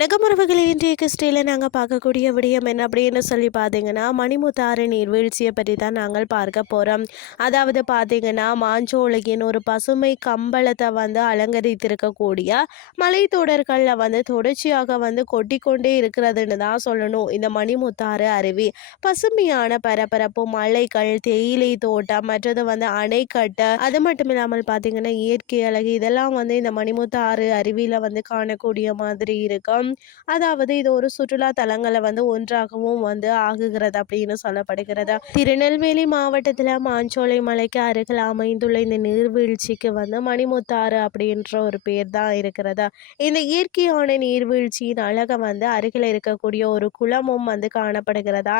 கிறிஸ்டியில் நாங்கள் பார்க்கக்கூடிய விடயம் என்ன அப்படின்னு சொல்லி பார்த்தீங்கன்னா மணிமுத்தாறு நீர்வீழ்ச்சியை பற்றி தான் நாங்கள் பார்க்க போகிறோம் அதாவது பார்த்தீங்கன்னா மாஞ்சோலகின் ஒரு பசுமை கம்பளத்தை வந்து அலங்கரித்திருக்கக்கூடிய மலைத்தொடர்களில் வந்து தொடர்ச்சியாக வந்து கொட்டிக்கொண்டே இருக்கிறதுன்னு தான் சொல்லணும். இந்த மணிமுத்தாறு அருவி பசுமையான பரபரப்பு மலைகள் தேயிலை தோட்டம் மற்றது வந்து அணைக்கட்டு அது மட்டும் இல்லாமல் பார்த்தீங்கன்னா இயற்கை அழகு இதெல்லாம் வந்து இந்த மணிமுத்தாறு அருவியில் வந்து காணக்கூடிய மாதிரி இருக்கும். அதாவது இது ஒரு சுற்றுலா தலங்களை வந்து ஒன்றாகவும் வந்து ஆகுகிறது அப்படின்னு சொல்லப்படுகிறது. திருநெல்வேலி மாவட்டத்தில் மாஞ்சோலை மலைக்கு அருகில் அமைந்துள்ள இந்த நீர்வீழ்ச்சிக்கு வந்து மணிமுத்தாறு அப்படின்ற ஒரு பேர் தான் இருக்கிறது? இந்த இயற்கையான நீர்வீழ்ச்சியின் அழகை வந்து அருகில் இருக்கக்கூடிய ஒரு குளமும் வந்து காணப்படுகிறதா?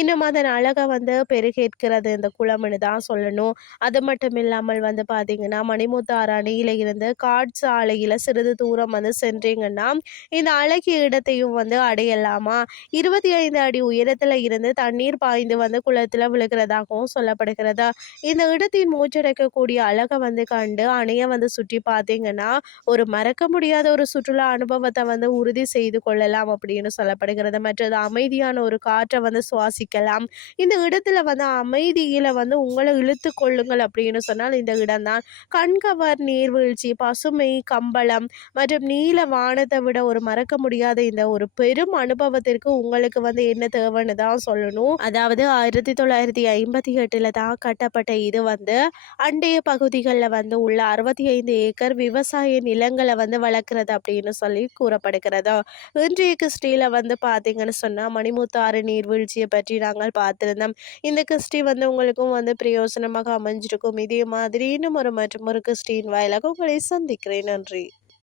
இன்னும் அதன் அழகை வந்து பெருகேற்கிறது இந்த குளம்னு தான் சொல்லணும். அது மட்டும் இல்லாமல் வந்து பார்த்தீங்கன்னா மணிமுத்தாறு அணையில இருந்து காட்சாலையில் சிறிது தூரம் வந்து சென்றீங்கன்னா இந்த பழகிய இடத்தையும் வந்து அடையலாமா? இருபத்தி ஐந்து அடி உயரத்தில் இருந்து தண்ணீர் பாய்ந்து வந்து குளத்தில் விழுகிறதாகவும் சொல்லப்படுகிறது? இந்த இடத்தின் மூச்சடைக்கக்கூடிய அழகை வந்து கண்டு அணையை வந்து சுற்றி பார்த்தீங்கன்னா ஒரு மறக்க முடியாத ஒரு சுற்றுலா அனுபவத்தை வந்து உறுதி செய்து கொள்ளலாம் அப்படின்னு சொல்லப்படுகிறது. மற்றது அமைதியான ஒரு காற்றை வந்து சுவாசிக்கலாம். இந்த இடத்துல வந்து அமைதியில் வந்து உங்களை இழுத்து கொள்ளுங்கள் அப்படின்னு சொன்னால் இந்த இடம்தான். கண்கவர் நீர்வீழ்ச்சி பசுமை கம்பளம் மற்றும் நீல வானத்தை விட ஒரு மறக்க முடியாத இந்த ஒரு பெரும் அனுபவத்திற்கு உங்களுக்கு வந்து என்ன தேவைன்னு தான் சொல்லணும். அதாவது ஆயிரத்தி தொள்ளாயிரத்தி ஐம்பத்தி எட்டில் தான் கட்டப்பட்ட இது வந்து அண்டைய பகுதிகளில் வந்து உள்ள அறுபத்தி ஐந்து ஏக்கர் விவசாய நிலங்களை வந்து வளர்க்குறது அப்படின்னு சொல்லி கூறப்படுகிறது. இன்றைய கிறிஸ்டியில் வந்து பார்த்தீங்கன்னு சொன்னால் மணிமுத்தாறு நீர்வீழ்ச்சியை பற்றி நாங்கள் பார்த்துருந்தோம். இந்த கிறிஸ்டி வந்து உங்களுக்கும் வந்து பிரயோசனமாக அமைஞ்சிருக்கும். இதே மாதிரி இன்னும் ஒரு மற்றும் ஒரு கிறிஸ்டின் வாயிலாக உங்களை சந்திக்கிறேன். நன்றி.